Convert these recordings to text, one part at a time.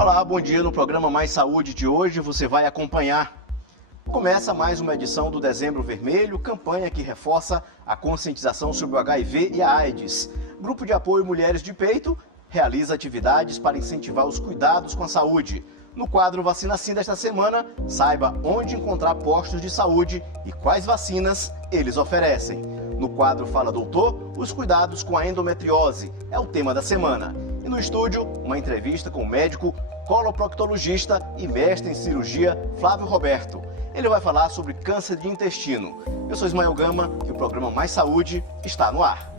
Olá, bom dia. No programa Mais Saúde de hoje você vai acompanhar. Começa mais uma edição do Dezembro Vermelho, campanha que reforça a conscientização sobre o HIV e a AIDS. Grupo de Apoio Mulheres de Peito realiza atividades para incentivar os cuidados com a saúde. No quadro Vacina Sim desta semana, saiba onde encontrar postos de saúde e quais vacinas eles oferecem. No quadro Fala Doutor, os cuidados com a endometriose é o tema da semana. E no estúdio, uma entrevista com o médico coloproctologista e mestre em cirurgia Flávio Roberto. Ele vai falar sobre câncer de intestino. Eu sou Ismael Gama e o programa Mais Saúde está no ar.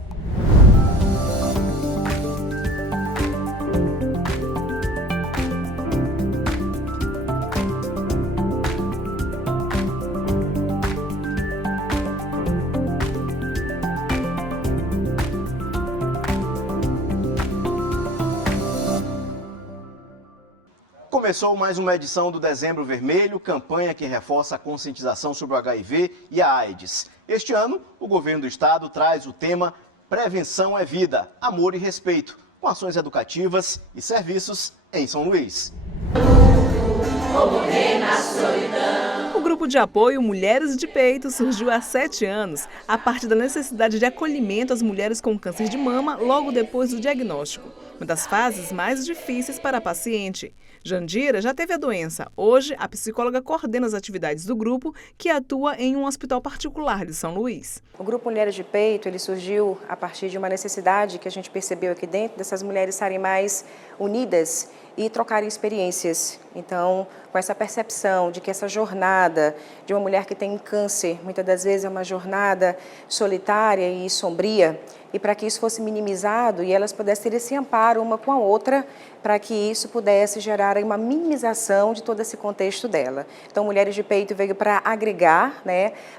Começou mais uma edição do Dezembro Vermelho, campanha que reforça a conscientização sobre o HIV e a AIDS. Este ano, o governo do estado traz o tema Prevenção é Vida, Amor e Respeito, com ações educativas e serviços em São Luís. O grupo de apoio Mulheres de Peito surgiu há 7 anos, a partir da necessidade de acolhimento às mulheres com câncer de mama logo depois do diagnóstico, uma das fases mais difíceis para a paciente. Jandira já teve a doença. Hoje, a psicóloga coordena as atividades do grupo, que atua em um hospital particular de São Luís. O grupo Mulheres de Peito, ele surgiu a partir de uma necessidade que a gente percebeu aqui dentro, dessas mulheres estarem mais unidas e trocarem experiências. Então, com essa percepção de que essa jornada de uma mulher que tem câncer, muitas das vezes é uma jornada solitária e sombria, e para que isso fosse minimizado e elas pudessem ter esse amparo uma com a outra, para que isso pudesse gerar uma minimização de todo esse contexto dela. Então, Mulheres de Peito veio para agregar,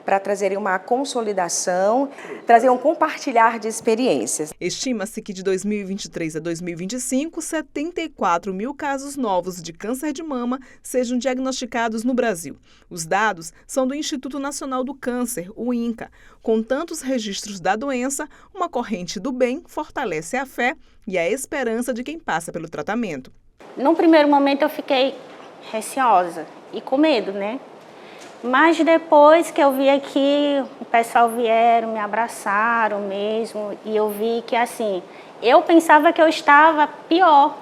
para trazer uma consolidação, trazer um compartilhar de experiências. Estima-se que de 2023 a 2025, 74 mil casos novos de câncer de mama sejam diagnosticados no Brasil. Os dados são do Instituto Nacional do Câncer, o INCA. Com tantos registros da doença, uma corrente do bem fortalece a fé e a esperança de quem passa pelo tratamento. Num primeiro momento eu fiquei receosa e com medo, Mas depois que eu vi aqui, o pessoal vieram, me abraçaram mesmo, e eu vi que assim, eu pensava que eu estava pior.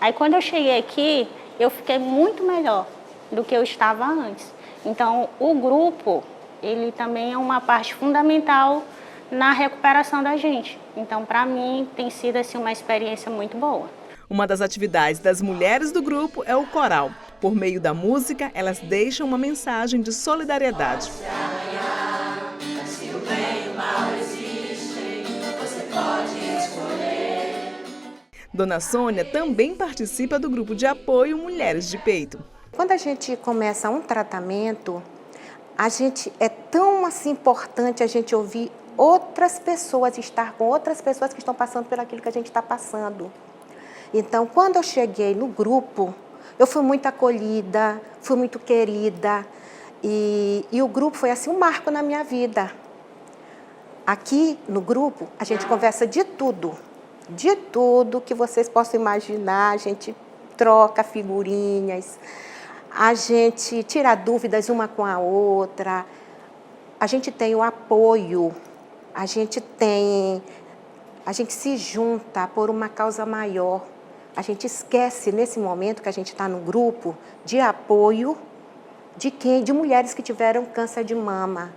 Aí quando eu cheguei aqui, eu fiquei muito melhor do que eu estava antes. Então o grupo, ele também é uma parte fundamental na recuperação da gente. Então, para mim, tem sido assim, uma experiência muito boa. Uma das atividades das mulheres do grupo é o coral. Por meio da música, elas deixam uma mensagem de solidariedade. Dona Sônia também participa do grupo de apoio Mulheres de Peito. Quando a gente começa um tratamento, é tão assim, importante a gente ouvir outras pessoas, estar com outras pessoas que estão passando por aquilo que a gente está passando. Então, quando eu cheguei no grupo, eu fui muito acolhida, fui muito querida, e o grupo foi assim um marco na minha vida. Aqui no grupo, a gente conversa de tudo que vocês possam imaginar, a gente troca figurinhas, a gente tira dúvidas uma com a outra, a gente tem o apoio, a gente se junta por uma causa maior. A gente esquece, nesse momento que a gente está no grupo, de apoio de mulheres que tiveram câncer de mama.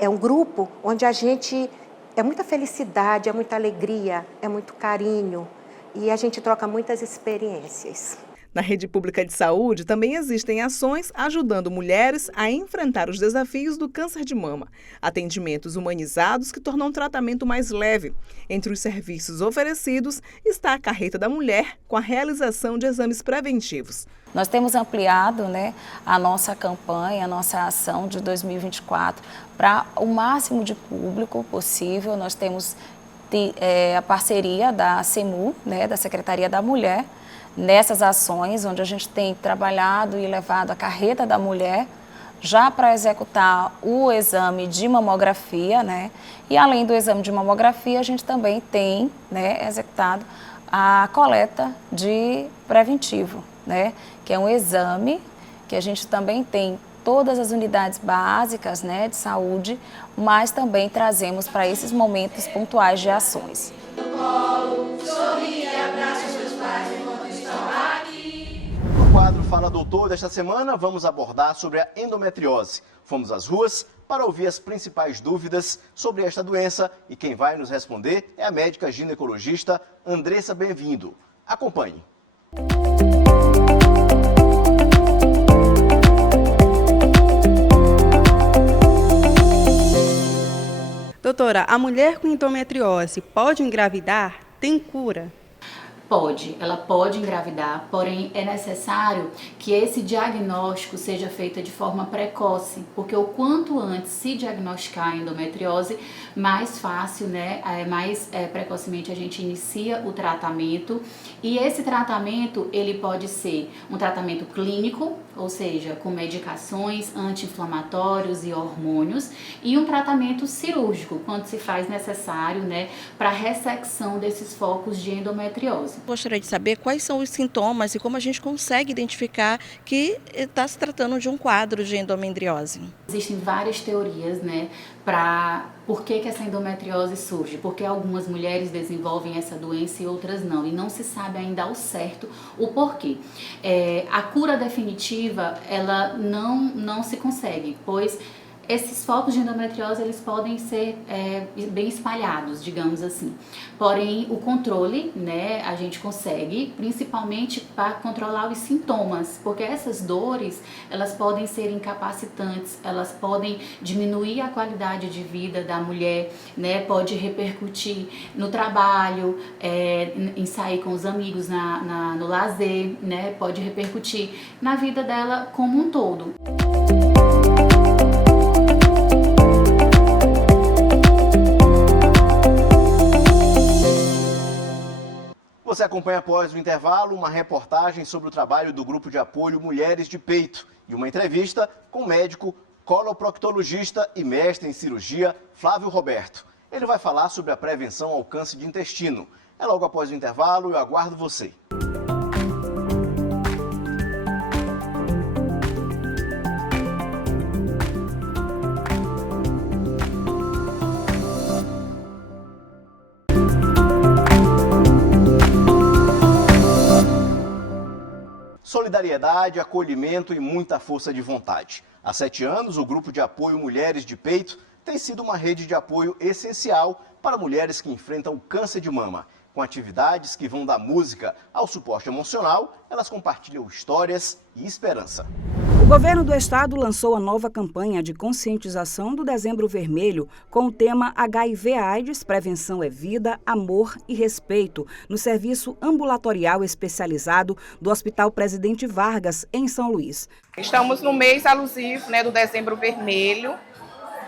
É um grupo onde é muita felicidade, é muita alegria, é muito carinho e a gente troca muitas experiências. Na rede pública de saúde também existem ações ajudando mulheres a enfrentar os desafios do câncer de mama. Atendimentos humanizados que tornam o tratamento mais leve. Entre os serviços oferecidos está a Carreta da Mulher, com a realização de exames preventivos. Nós temos ampliado a nossa campanha, a nossa ação de 2024 para o máximo de público possível. Nós temos a parceria da SEMU, da Secretaria da Mulher, nessas ações, onde a gente tem trabalhado e levado a Carreta da Mulher já para executar o exame de mamografia, E além do exame de mamografia, a gente também tem executado a coleta de preventivo. né, que é um exame que a gente também tem todas as unidades básicas, né, de saúde, mas também trazemos para esses momentos pontuais de ações. No quadro Fala Doutor desta semana, vamos abordar sobre a endometriose. Fomos às ruas para ouvir as principais dúvidas sobre esta doença e quem vai nos responder é a médica ginecologista Andressa Bem-vindo. Acompanhe. Doutora, a mulher com endometriose pode engravidar? Tem cura? Pode, ela pode engravidar, porém é necessário que esse diagnóstico seja feito de forma precoce, porque o quanto antes se diagnosticar a endometriose, mais fácil, né, mais precocemente a gente inicia o tratamento, e esse tratamento ele pode ser um tratamento clínico, ou seja, com medicações anti-inflamatórios e hormônios, e um tratamento cirúrgico, quando se faz necessário, né, para ressecção desses focos de endometriose. Gostaria de saber quais são os sintomas e como a gente consegue identificar que está se tratando de um quadro de endometriose. Existem várias teorias, né, para por que essa endometriose surge, porque algumas mulheres desenvolvem essa doença e outras não, e não se sabe ainda ao certo o porquê. A cura definitiva, ela não se consegue, pois esses focos de endometriose, eles podem ser bem espalhados, digamos assim. Porém, o controle, né, a gente consegue, principalmente para controlar os sintomas, porque essas dores, elas podem ser incapacitantes, elas podem diminuir a qualidade de vida da mulher, né, pode repercutir no trabalho, em sair com os amigos no lazer, né, pode repercutir na vida dela como um todo. Você acompanha após o intervalo uma reportagem sobre o trabalho do Grupo de Apoio Mulheres de Peito e uma entrevista com o médico coloproctologista e mestre em cirurgia Flávio Roberto. Ele vai falar sobre a prevenção ao câncer de intestino. É logo após o intervalo, eu aguardo você. Solidariedade, acolhimento e muita força de vontade. Há 7 anos, o Grupo de Apoio Mulheres de Peito tem sido uma rede de apoio essencial para mulheres que enfrentam câncer de mama. Com atividades que vão da música ao suporte emocional, elas compartilham histórias e esperança. O governo do estado lançou a nova campanha de conscientização do Dezembro Vermelho com o tema HIV/AIDS, Prevenção é Vida, Amor e Respeito, no serviço ambulatorial especializado do Hospital Presidente Vargas, em São Luís. Estamos no mês alusivo, né, do Dezembro Vermelho,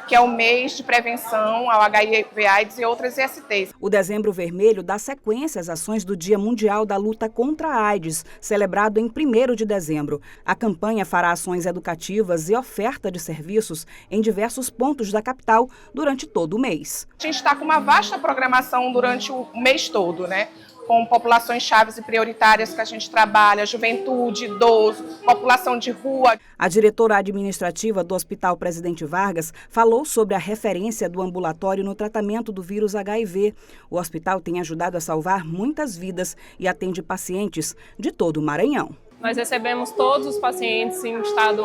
que é o mês de prevenção ao HIV/AIDS e outras ISTs. O Dezembro Vermelho dá sequência às ações do Dia Mundial da Luta contra a AIDS, celebrado em 1º de dezembro. A campanha fará ações educativas e oferta de serviços em diversos pontos da capital durante todo o mês. A gente está com uma vasta programação durante o mês todo, né? Com populações chaves e prioritárias que a gente trabalha, juventude, idoso, população de rua. A diretora administrativa do Hospital Presidente Vargas falou sobre a referência do ambulatório no tratamento do vírus HIV. O hospital tem ajudado a salvar muitas vidas e atende pacientes de todo o Maranhão. Nós recebemos todos os pacientes em estado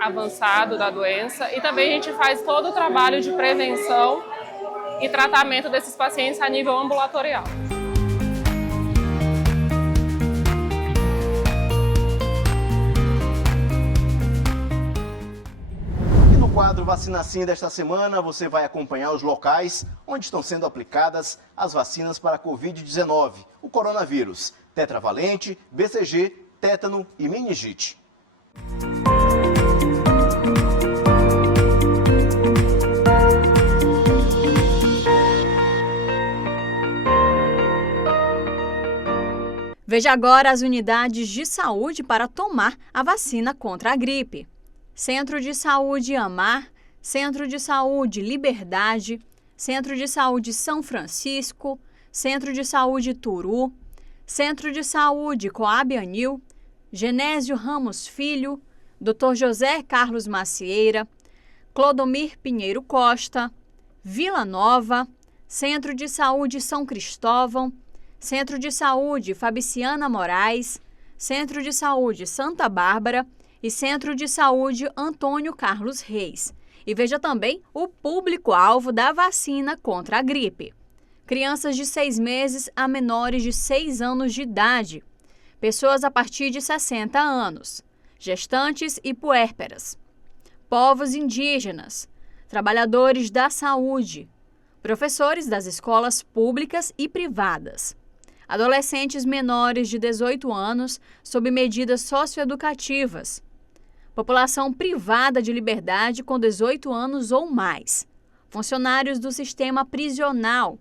avançado da doença e também a gente faz todo o trabalho de prevenção e tratamento desses pacientes a nível ambulatorial. No quadro Vacina Sim desta semana, você vai acompanhar os locais onde estão sendo aplicadas as vacinas para a Covid-19, o coronavírus, tetravalente, BCG, tétano e meningite. Veja agora as unidades de saúde para tomar a vacina contra a gripe. Centro de Saúde Amar, Centro de Saúde Liberdade, Centro de Saúde São Francisco, Centro de Saúde Turu, Centro de Saúde Coab Anil, Genésio Ramos Filho, Dr. José Carlos Macieira, Clodomir Pinheiro Costa, Vila Nova, Centro de Saúde São Cristóvão, Centro de Saúde Fabriciana Moraes, Centro de Saúde Santa Bárbara e Centro de Saúde Antônio Carlos Reis. E veja também o público-alvo da vacina contra a gripe. Crianças de 6 meses a menores de 6 anos de idade, pessoas a partir de 60 anos, gestantes e puérperas, povos indígenas, trabalhadores da saúde, professores das escolas públicas e privadas, adolescentes menores de 18 anos sob medidas socioeducativas, população privada de liberdade com 18 anos ou mais, funcionários do sistema prisional,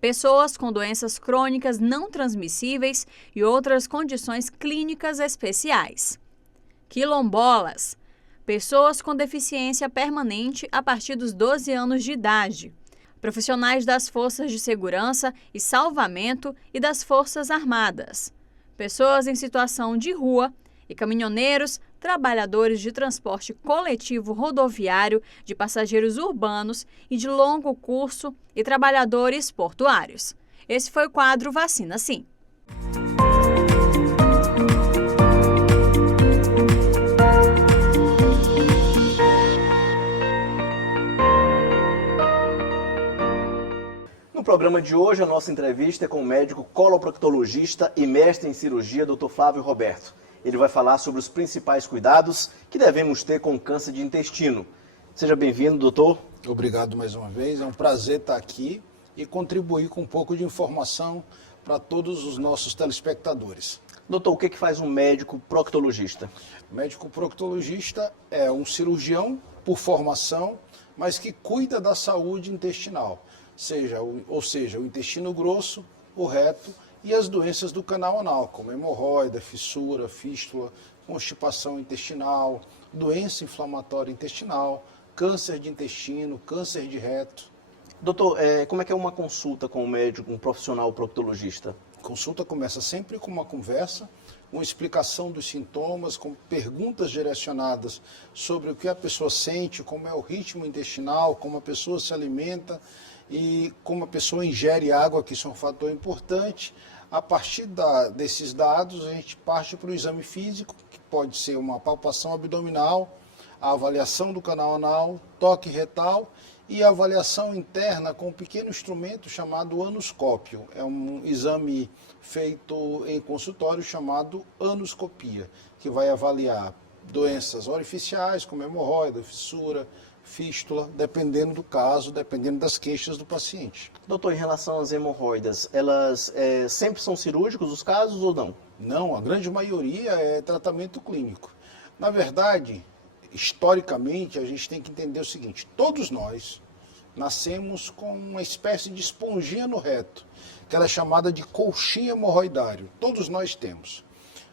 pessoas com doenças crônicas não transmissíveis e outras condições clínicas especiais, quilombolas, pessoas com deficiência permanente a partir dos 12 anos de idade, profissionais das forças de segurança e salvamento e das Forças Armadas, pessoas em situação de rua e caminhoneiros, trabalhadores de transporte coletivo rodoviário, de passageiros urbanos e de longo curso e trabalhadores portuários. Esse foi o quadro Vacina Sim. No programa de hoje, a nossa entrevista é com o médico coloproctologista e mestre em cirurgia, Dr. Flávio Roberto. Ele vai falar sobre os principais cuidados que devemos ter com o câncer de intestino. Seja bem-vindo, doutor. Obrigado mais uma vez. É um prazer estar aqui e contribuir com um pouco de informação para todos os nossos telespectadores. Doutor, o que faz um médico proctologista? O médico proctologista é um cirurgião por formação, mas que cuida da saúde intestinal, ou seja, o intestino grosso, o reto e as doenças do canal anal, como hemorroida, fissura, fístula, constipação intestinal, doença inflamatória intestinal, câncer de intestino, câncer de reto. Doutor, como é que é uma consulta com um médico, um profissional proctologista? A consulta começa sempre com uma conversa, uma explicação dos sintomas, com perguntas direcionadas sobre o que a pessoa sente, como é o ritmo intestinal, como a pessoa se alimenta e como a pessoa ingere água, que isso é um fator importante. A partir desses dados, a gente parte para o exame físico, que pode ser uma palpação abdominal, a avaliação do canal anal, toque retal e a avaliação interna com um pequeno instrumento chamado anoscópio. É um exame feito em consultório chamado anoscopia, que vai avaliar doenças orificiais, como hemorroida, fissura, fístula, dependendo do caso, dependendo das queixas do paciente. Doutor, em relação às hemorroidas, elas sempre são cirúrgicos os casos ou não? Não, a grande maioria é tratamento clínico. Na verdade, historicamente, a gente tem que entender o seguinte: todos nós nascemos com uma espécie de esponjinha no reto, que ela é chamada de colchinha hemorroidário. Todos nós temos.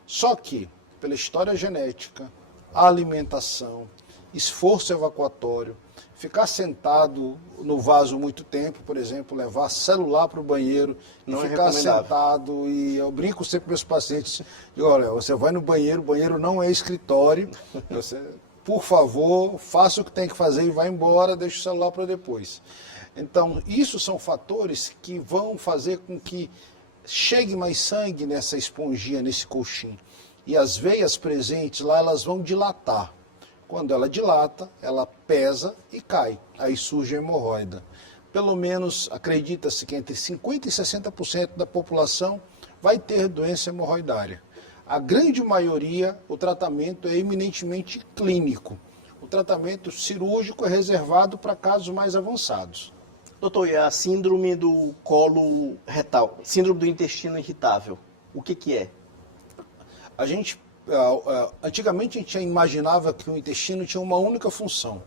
Só que, pela história genética, a alimentação, esforço evacuatório, ficar sentado no vaso muito tempo, por exemplo, levar celular para o banheiro e não ficar sentado, e eu brinco sempre com meus pacientes, digo, olha, você vai no banheiro, o banheiro não é escritório, você, por favor, faça o que tem que fazer e vai embora, deixa o celular para depois. Então, isso são fatores que vão fazer com que chegue mais sangue nessa esponjinha, nesse colchinho, e as veias presentes lá, elas vão dilatar. Quando ela dilata, ela pesa e cai. Aí surge a hemorroida. Pelo menos, acredita-se que entre 50% e 60% da população vai ter doença hemorroidária. A grande maioria, o tratamento é eminentemente clínico. O tratamento cirúrgico é reservado para casos mais avançados. Doutor, e a síndrome do colo retal, síndrome do intestino irritável, o que é? Antigamente a gente já imaginava que o intestino tinha uma única função,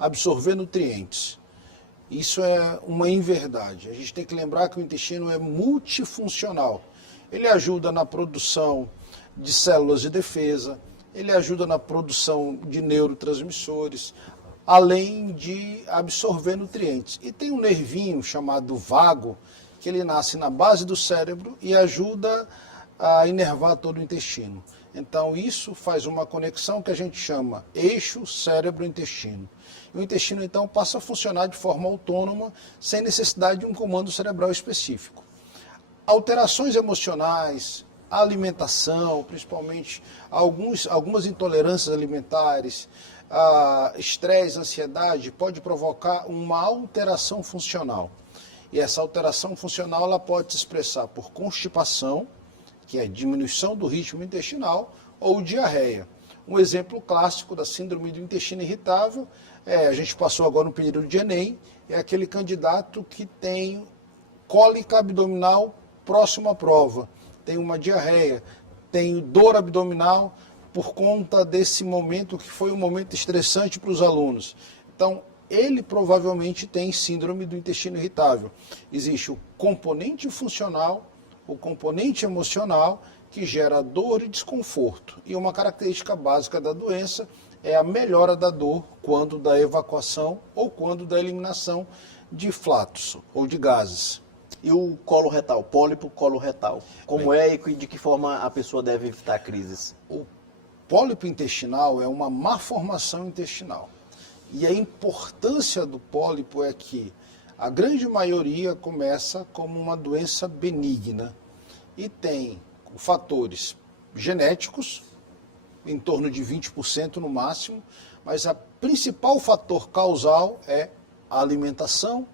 absorver nutrientes. Isso é uma inverdade. A gente tem que lembrar que o intestino é multifuncional. Ele ajuda na produção de células de defesa, ele ajuda na produção de neurotransmissores, além de absorver nutrientes. E tem um nervinho chamado vago, que ele nasce na base do cérebro e ajuda a inervar todo o intestino. Então isso faz uma conexão que a gente chama eixo cérebro-intestino. E o intestino então passa a funcionar de forma autônoma, sem necessidade de um comando cerebral específico. Alterações emocionais, alimentação, principalmente algumas intolerâncias alimentares, estresse, ansiedade, pode provocar uma alteração funcional. E essa alteração funcional ela pode se expressar por constipação, que é diminuição do ritmo intestinal, ou diarreia. Um exemplo clássico da síndrome do intestino irritável, a gente passou agora no período de Enem, é aquele candidato que tem cólica abdominal próximo à prova, tem uma diarreia, tem dor abdominal por conta desse momento que foi um momento estressante para os alunos. Então, ele provavelmente tem síndrome do intestino irritável. Existe o componente funcional, o componente emocional, que gera dor e desconforto. E uma característica básica da doença é a melhora da dor quando da evacuação ou quando da eliminação de flatos ou de gases. E o colo retal, pólipo colo retal, como é e de que forma a pessoa deve evitar crises? O pólipo intestinal é uma má formação intestinal. E a importância do pólipo é que a grande maioria começa como uma doença benigna e tem fatores genéticos, em torno de 20% no máximo, mas o principal fator causal é a alimentação,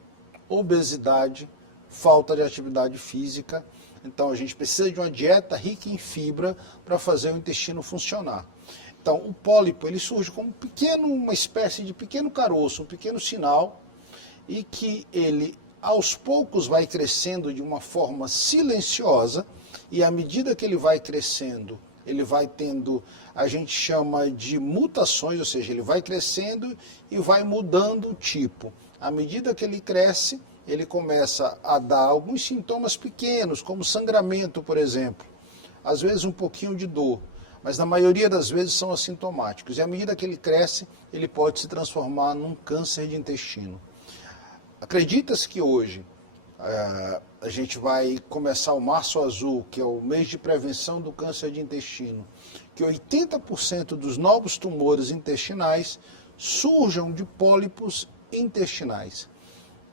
obesidade, falta de atividade física. Então a gente precisa de uma dieta rica em fibra para fazer o intestino funcionar. Então o pólipo ele surge como uma espécie de pequeno caroço, um pequeno sinal, e que ele aos poucos vai crescendo de uma forma silenciosa, e à medida que ele vai crescendo, ele vai tendo, a gente chama de mutações, ou seja, ele vai crescendo e vai mudando o tipo. À medida que ele cresce, ele começa a dar alguns sintomas pequenos, como sangramento, por exemplo. Às vezes um pouquinho de dor, mas na maioria das vezes são assintomáticos. E à medida que ele cresce, ele pode se transformar num câncer de intestino. Acredita-se que hoje a gente vai começar o Março Azul, que é o mês de prevenção do câncer de intestino, que 80% dos novos tumores intestinais surjam de pólipos intestinais.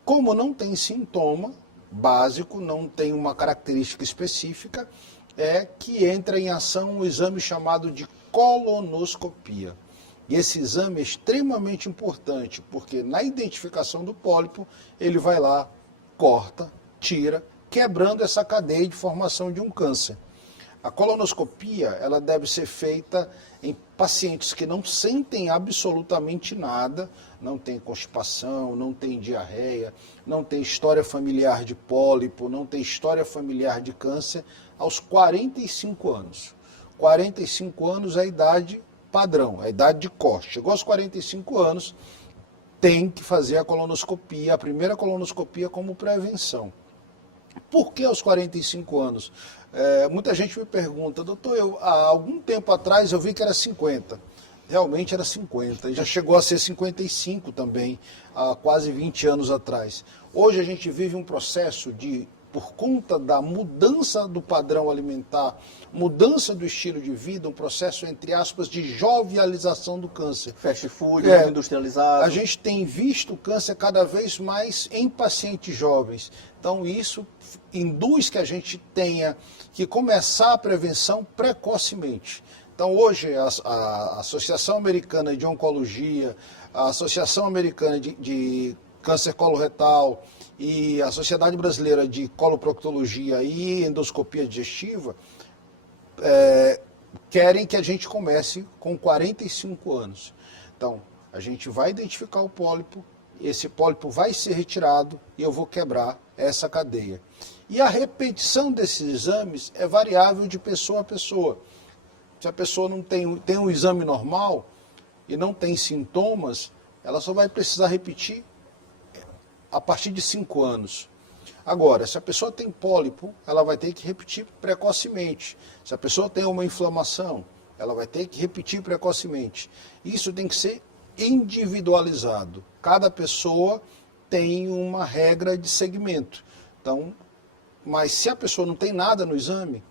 Como não tem sintoma básico, não tem uma característica específica, é que entra em ação um exame chamado de colonoscopia. E esse exame é extremamente importante, porque na identificação do pólipo, ele vai lá, corta, tira, quebrando essa cadeia de formação de um câncer. A colonoscopia ela deve ser feita em pacientes que não sentem absolutamente nada, não tem constipação, não tem diarreia, não tem história familiar de pólipo, não tem história familiar de câncer, aos 45 anos. 45 anos é a idade padrão, a idade de corte. Chegou aos 45 anos, tem que fazer a colonoscopia, a primeira colonoscopia como prevenção. Por que aos 45 anos? Muita gente me pergunta, doutor, há algum tempo atrás eu vi que era 50. Realmente era 50, já chegou a ser 55 também, há quase 20 anos atrás. Hoje a gente vive um processo por conta da mudança do padrão alimentar, mudança do estilo de vida, um processo, entre aspas, de jovialização do câncer. Fast food, industrializado. A gente tem visto o câncer cada vez mais em pacientes jovens. Então isso induz que a gente tenha que começar a prevenção precocemente. Então hoje a Associação Americana de Oncologia, a Associação Americana de Câncer Coloretal e a Sociedade Brasileira de Coloproctologia e Endoscopia Digestiva querem que a gente comece com 45 anos. Então, a gente vai identificar o pólipo, esse pólipo vai ser retirado e eu vou quebrar essa cadeia. E a repetição desses exames é variável de pessoa a pessoa. Se a pessoa não tem um exame normal e não tem sintomas, ela só vai precisar repetir a partir de 5 anos. Agora, se a pessoa tem pólipo, ela vai ter que repetir precocemente. Se a pessoa tem uma inflamação, ela vai ter que repetir precocemente. Isso tem que ser individualizado. Cada pessoa tem uma regra de segmento. Então, mas se a pessoa não tem nada no exame,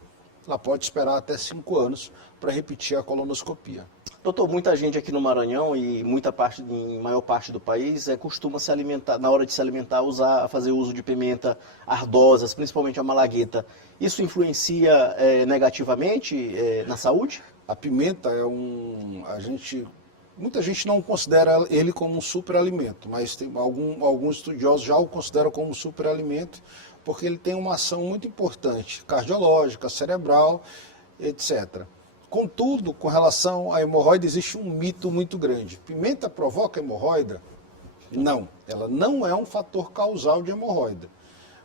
ela pode esperar até 5 anos para repetir a colonoscopia. Doutor, muita gente aqui no Maranhão e em maior parte do país costuma se alimentar, na hora de se alimentar, fazer uso de pimenta ardosas, principalmente a malagueta. Isso influencia negativamente na saúde? A pimenta muita gente não considera ele como um superalimento, mas tem alguns estudiosos já o consideram como um superalimento, porque ele tem uma ação muito importante, cardiológica, cerebral, etc. Contudo, com relação à hemorroida, existe um mito muito grande. Pimenta provoca hemorroida? Não, ela não é um fator causal de hemorroida.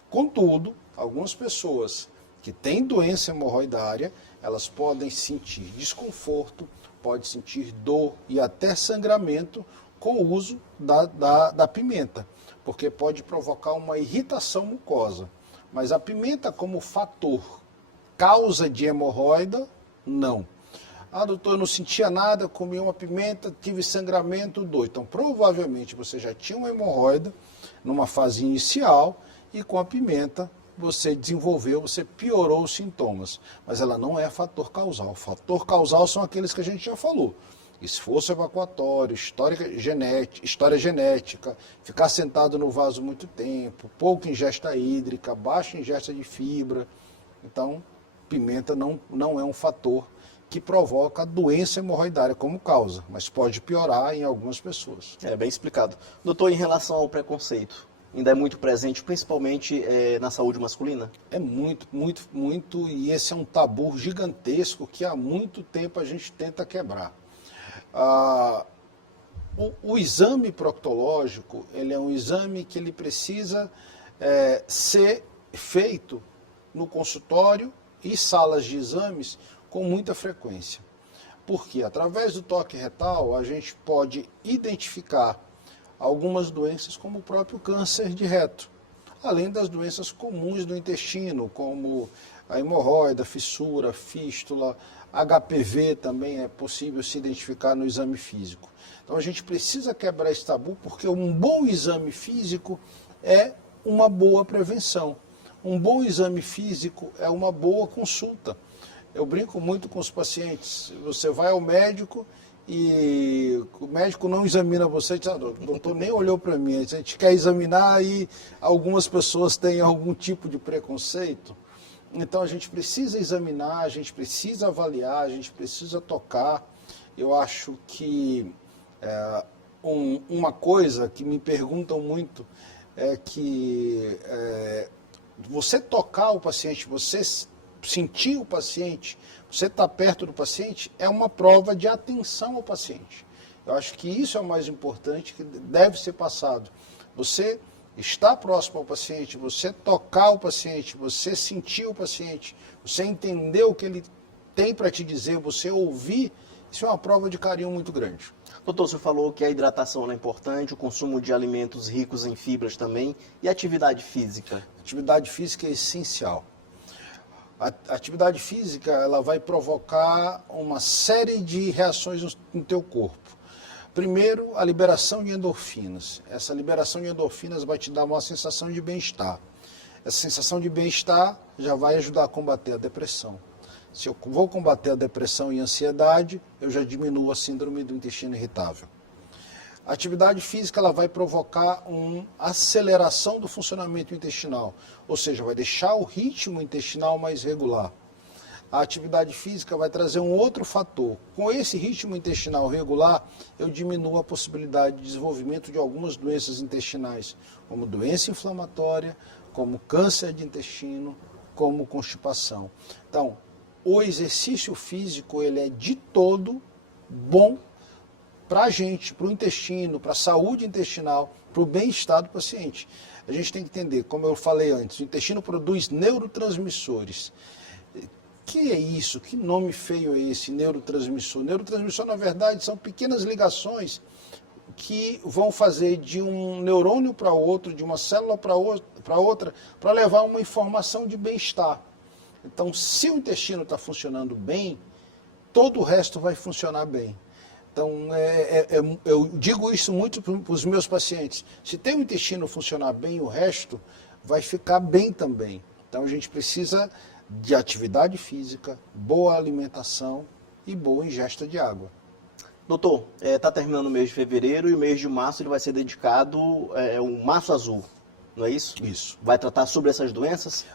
Contudo, algumas pessoas que têm doença hemorroidária, elas podem sentir desconforto, podem sentir dor e até sangramento com o uso da pimenta, porque pode provocar uma irritação mucosa. Mas a pimenta como fator causa de hemorroida, não. Ah, doutor, eu não sentia nada, comi uma pimenta, tive sangramento, dor. Então, provavelmente você já tinha uma hemorroida numa fase inicial e com a pimenta você piorou os sintomas. Mas ela não é fator causal. O fator causal são aqueles que a gente já falou. Esforço evacuatório, história genética, ficar sentado no vaso muito tempo, pouca ingesta hídrica, baixa ingesta de fibra. Então, pimenta não é um fator que provoca a doença hemorroidária como causa, mas pode piorar em algumas pessoas. É bem explicado. Doutor, em relação ao preconceito, ainda é muito presente, principalmente na saúde masculina? É muito, e esse é um tabu gigantesco que há muito tempo a gente tenta quebrar. O exame proctológico, ele é um exame que ele precisa ser feito no consultório e salas de exames com muita frequência. Porque através do toque retal a gente pode identificar algumas doenças como o próprio câncer de reto, além das doenças comuns do intestino, como a hemorroida, fissura, fístula, HPV também é possível se identificar no exame físico. Então a gente precisa quebrar esse tabu, porque um bom exame físico é uma boa prevenção. Um bom exame físico é uma boa consulta. Eu brinco muito com os pacientes. Você vai ao médico e o médico não examina você, diz, o doutor nem olhou para mim, a gente quer examinar e algumas pessoas têm algum tipo de preconceito. Então a gente precisa examinar, a gente precisa avaliar, a gente precisa tocar. Eu acho que uma coisa que me perguntam muito é que você tocar o paciente, você sentir o paciente, você estar perto do paciente, é uma prova de atenção ao paciente. Eu acho que isso é o mais importante, que deve ser passado. Você estar próximo ao paciente, você tocar o paciente, você sentir o paciente, você entender o que ele tem para te dizer, você ouvir, isso é uma prova de carinho muito grande. Doutor, você falou que a hidratação é importante, o consumo de alimentos ricos em fibras também, e a atividade física? Atividade física é essencial. A atividade física, ela vai provocar uma série de reações no teu corpo. Primeiro, a liberação de endorfinas. Essa liberação de endorfinas vai te dar uma sensação de bem-estar. Essa sensação de bem-estar já vai ajudar a combater a depressão. Se eu vou combater a depressão e a ansiedade, eu já diminuo a síndrome do intestino irritável. A atividade física, ela vai provocar uma aceleração do funcionamento intestinal, ou seja, vai deixar o ritmo intestinal mais regular. A atividade física vai trazer um outro fator. Com esse ritmo intestinal regular, eu diminuo a possibilidade de desenvolvimento de algumas doenças intestinais, como doença inflamatória, como câncer de intestino, como constipação. Então, o exercício físico, ele é de todo bom para a gente, para o intestino, para a saúde intestinal, para o bem-estar do paciente. A gente tem que entender, como eu falei antes, o intestino produz neurotransmissores. Que é isso? Que nome feio é esse, neurotransmissor? Neurotransmissor, na verdade, são pequenas ligações que vão fazer de um neurônio para outro, de uma célula para outra, para levar uma informação de bem-estar. Então, se o intestino está funcionando bem, todo o resto vai funcionar bem. Então, eu digo isso muito para os meus pacientes. Se tem o intestino funcionar bem, o resto vai ficar bem também. Então, a gente precisa de atividade física, boa alimentação e boa ingesta de água. Doutor, está terminando o mês de fevereiro e o mês de março ele vai ser dedicado ao Março Azul, não é isso? Isso. Vai tratar sobre essas doenças?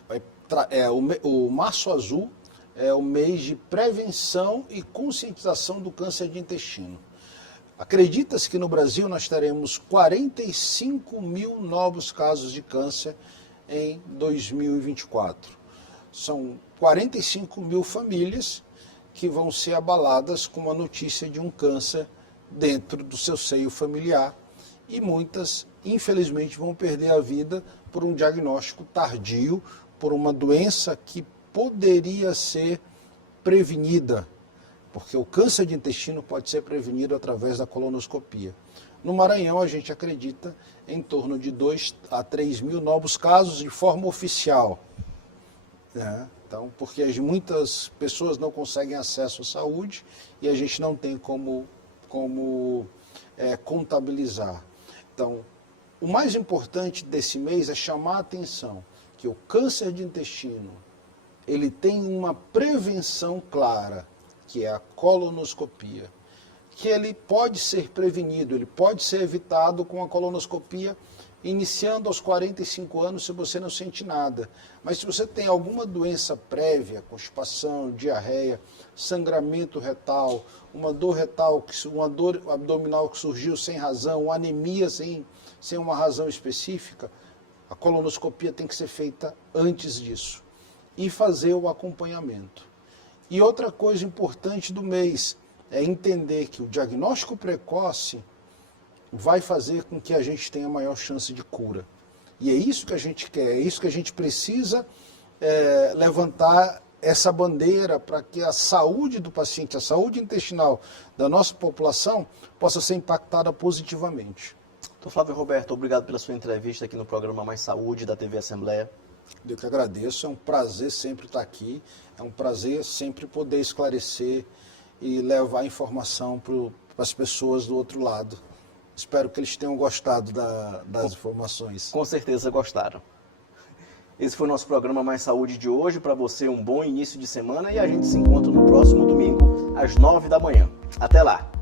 O Março Azul é o mês de prevenção e conscientização do câncer de intestino. Acredita-se que no Brasil nós teremos 45 mil novos casos de câncer em 2024. São 45 mil famílias que vão ser abaladas com a notícia de um câncer dentro do seu seio familiar e muitas, infelizmente, vão perder a vida por um diagnóstico tardio, por uma doença que poderia ser prevenida, porque o câncer de intestino pode ser prevenido através da colonoscopia. No Maranhão, a gente acredita em torno de 2 a 3 mil novos casos de forma oficial, né? Então, porque muitas pessoas não conseguem acesso à saúde e a gente não tem como contabilizar. Então, o mais importante desse mês é chamar a atenção que o câncer de intestino, ele tem uma prevenção clara, que é a colonoscopia, que ele pode ser prevenido, ele pode ser evitado com a colonoscopia, iniciando aos 45 anos se você não sente nada. Mas se você tem alguma doença prévia, constipação, diarreia, sangramento retal, uma dor retal, uma dor abdominal que surgiu sem razão, uma anemia sem uma razão específica, a colonoscopia tem que ser feita antes disso e fazer o acompanhamento. E outra coisa importante do mês é entender que o diagnóstico precoce vai fazer com que a gente tenha maior chance de cura. E é isso que a gente quer, é isso que a gente precisa levantar essa bandeira para que a saúde do paciente, a saúde intestinal da nossa população possa ser impactada positivamente. Doutor Flávio Roberto, obrigado pela sua entrevista aqui no programa Mais Saúde da TV Assembleia. Eu que agradeço, é um prazer sempre estar aqui, é um prazer sempre poder esclarecer e levar informação para as pessoas do outro lado. Espero que eles tenham gostado das informações. Com certeza gostaram. Esse foi o nosso programa Mais Saúde de hoje. Para você, um bom início de semana e a gente se encontra no próximo domingo, às 9 da manhã. Até lá!